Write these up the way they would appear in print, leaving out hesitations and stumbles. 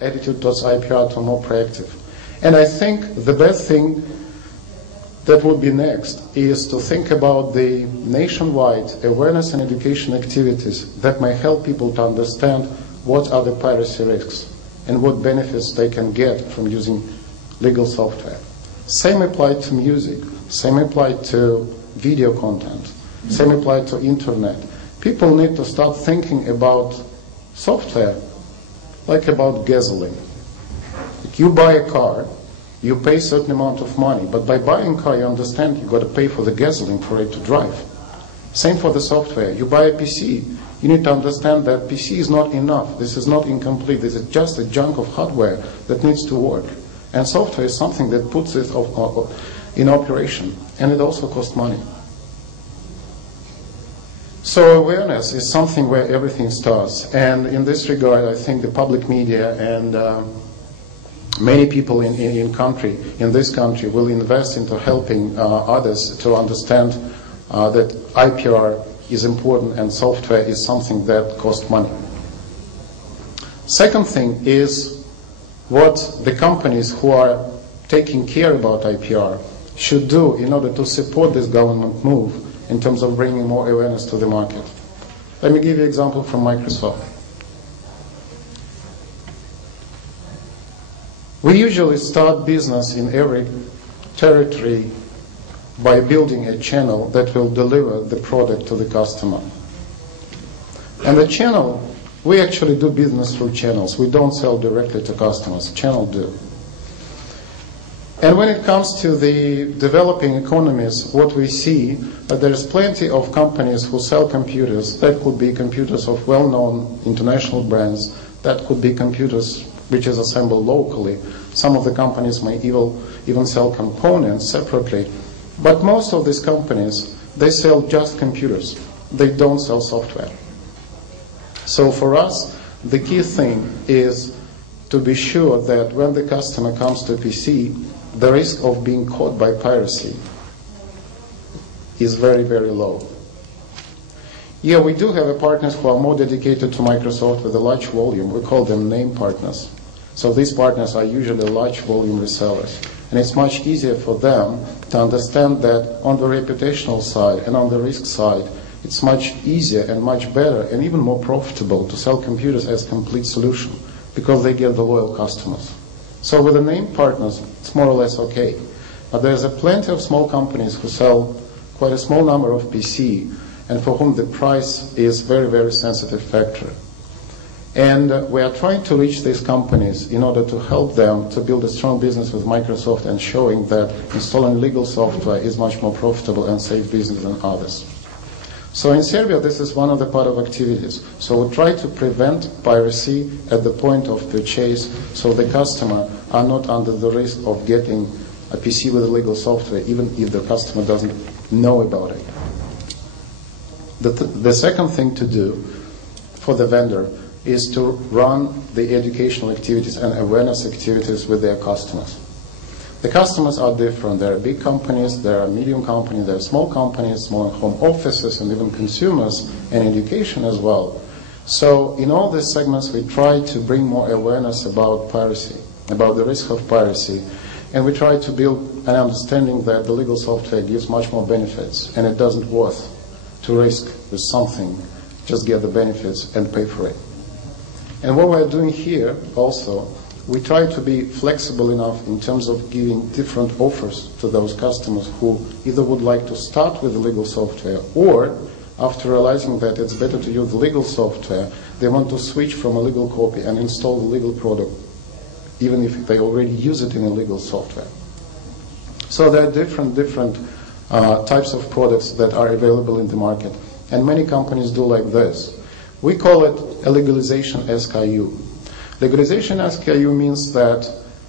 attitude towards IPR to more proactive. And I think the best thing that would be next is to think about the nationwide awareness and education activities that may help people to understand what are the piracy risks and what benefits they can get from using legal software. Same applied to music, same applied to video content, same applied to internet. People need to start thinking about software like about gasoline. If you buy a car, you pay a certain amount of money, but by buying a car, you understand you've got to pay for the gasoline for it to drive. Same for the software. You buy a PC, you need to understand that PC is not enough. This is not incomplete. This is just a junk of hardware that needs to work. And software is something that puts it in operation, and it also costs money. So awareness is something where everything starts. And in this regard, I think the public media and many people in this country will invest into helping others to understand that IPR is important and software is something that costs money. Second thing is what the companies who are taking care about IPR should do in order to support this government move in terms of bringing more awareness to the market. Let me give you an example from Microsoft. We usually start business in every territory by building a channel that will deliver the product to the customer. And the channel, we actually do business through channels. We don't sell directly to customers. Channels do. And when it comes to the developing economies, what we see that there's plenty of companies who sell computers. That could be computers of well-known international brands. That could be computers which is assembled locally. Some of the companies may even sell components separately. But most of these companies, they sell just computers. They don't sell software. So for us, the key thing is to be sure that when the customer comes to a PC, the risk of being caught by piracy is very, very low. Yeah, we do have partners who are more dedicated to Microsoft with a large volume. We call them name partners. So these partners are usually large volume resellers. And it's much easier for them to understand that on the reputational side and on the risk side, it's much easier and much better and even more profitable to sell computers as a complete solution because they get the loyal customers. So with the name partners, it's more or less okay. But there's plenty of small companies who sell quite a small number of PC and for whom the price is very, very sensitive factor. And we are trying to reach these companies in order to help them to build a strong business with Microsoft and showing that installing legal software is much more profitable and safe business than others. So in Serbia, this is one of the part of activities. So we try to prevent piracy at the point of purchase so the customer are not under the risk of getting a PC with legal software, even if the customer doesn't know about it. The second thing to do for the vendor is to run the educational activities and awareness activities with their customers. The customers are different. There are big companies, there are medium companies, there are small companies, small home offices, and even consumers and education as well. So in all these segments, we try to bring more awareness about piracy, about the risk of piracy, and we try to build an understanding that the legal software gives much more benefits, and it doesn't worth to risk with something, just get the benefits and pay for it. And what we're doing here also, we try to be flexible enough in terms of giving different offers to those customers who either would like to start with the legal software or after realizing that it's better to use the legal software, they want to switch from a legal copy and install the legal product, even if they already use it in a legal software. So there are different types of products that are available in the market. And many companies do like this. We call it a legalization SKU. Legalization SKU means that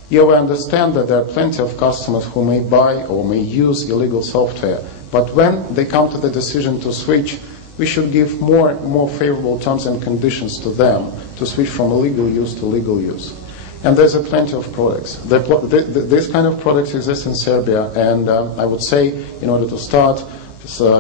we understand that there are plenty of customers who may buy or may use illegal software, but when they come to the decision to switch, we should give more favorable terms and conditions to them to switch from illegal use to legal use. And there's plenty of products. This kind of products exist in Serbia, and I would say in order to start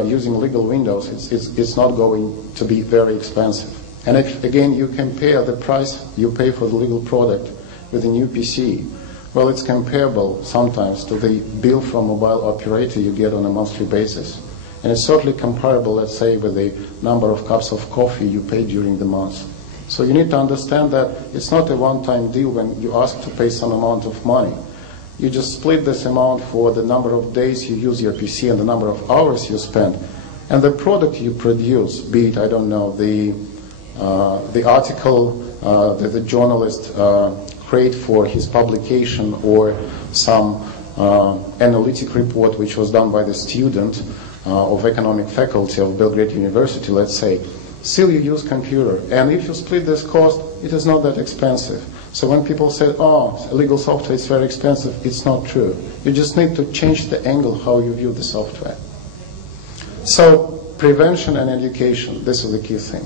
using legal windows, it's not going to be very expensive. And if, again, you compare the price you pay for the legal product with a new PC, well, it's comparable sometimes to the bill from mobile operator you get on a monthly basis. And it's certainly comparable, let's say, with the number of cups of coffee you pay during the month. So you need to understand that it's not a one-time deal when you ask to pay some amount of money. You just split this amount for the number of days you use your PC and the number of hours you spend. And the product you produce, be it, I don't know, the article that the journalist create for his publication, or some analytic report which was done by the student of economic faculty of Belgrade University, let's say, still you use computer. And if you split this cost, it is not that expensive. So when people say, oh, legal software is very expensive, it's not true. You just need to change the angle how you view the software. So prevention and education, this is the key thing.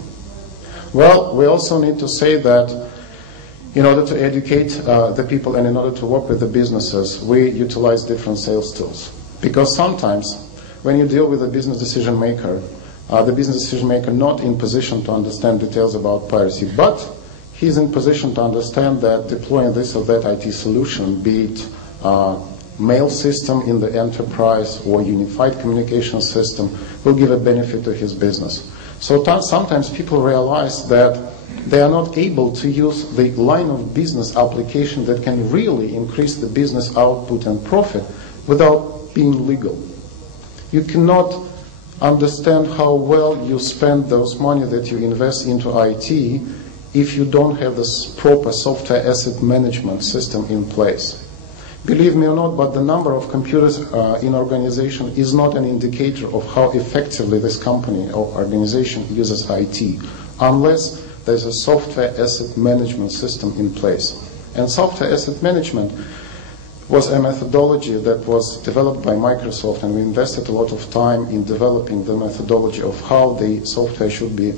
Well, we also need to say that in order to educate the people and in order to work with the businesses, we utilize different sales tools. Because sometimes when you deal with a business decision maker, the business decision maker not in position to understand details about piracy, but he's in position to understand that deploying this or that IT solution, be it mail system in the enterprise or unified communication system, will give a benefit to his business. So sometimes people realize that they are not able to use the line of business application that can really increase the business output and profit without being legal. You cannot understand how well you spend those money that you invest into IT if you don't have this proper software asset management system in place. Believe me or not, but the number of computers in organization is not an indicator of how effectively this company or organization uses IT, unless there's a software asset management system in place. And software asset management was a methodology that was developed by Microsoft, and we invested a lot of time in developing the methodology of how the software should be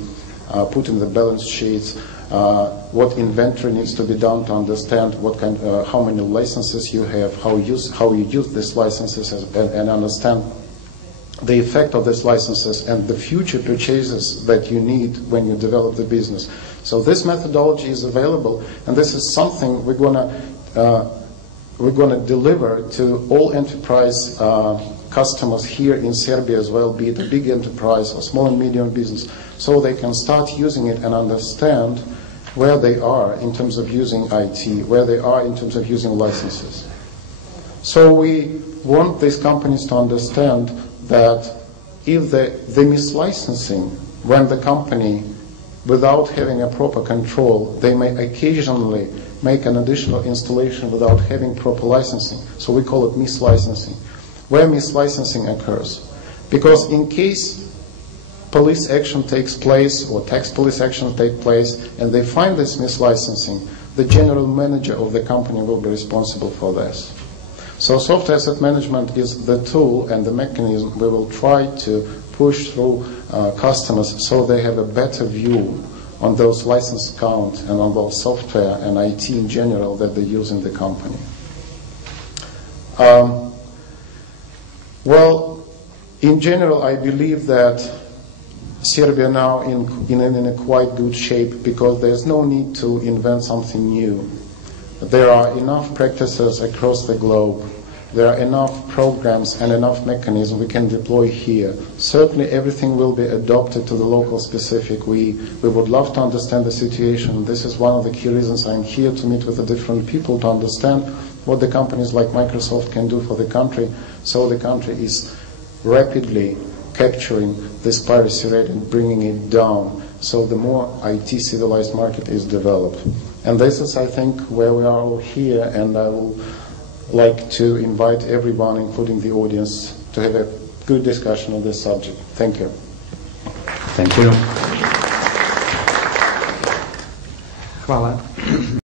put in the balance sheets, what inventory needs to be done to understand what kind, how many licenses you have, how you use these licenses, and understand the effect of these licenses and the future purchases that you need when you develop the business. So this methodology is available, and this is something we're gonna deliver to all enterprise customers here in Serbia as well, be it a big enterprise or small and medium business, so they can start using it and understand where they are in terms of using IT, where they are in terms of using licenses. So we want these companies to understand that if they miss licensing, when the company, without having a proper control, they may occasionally make an additional installation without having proper licensing. So we call it mislicensing. Where mislicensing occurs? Because in case police action takes place or tax police action take place and they find this mislicensing, the general manager of the company will be responsible for this. So software asset management is the tool and the mechanism we will try to push through customers so they have a better view on those license accounts and on those software and IT in general that they use in the company. Well, in general, I believe that Serbia now in a quite good shape because there's no need to invent something new. There are enough practices across the globe. There are enough programs and enough mechanisms we can deploy here. Certainly everything will be adopted to the local specific. We would love to understand the situation. This is one of the key reasons I'm here, to meet with the different people to understand what the companies like Microsoft can do for the country, so the country is rapidly capturing this piracy rate and bringing it down, so the more IT civilized market is developed. And this is, I think, where we are all here, and I will like to invite everyone, including the audience, to have a good discussion on this subject. Thank you. Thank you. Hvala.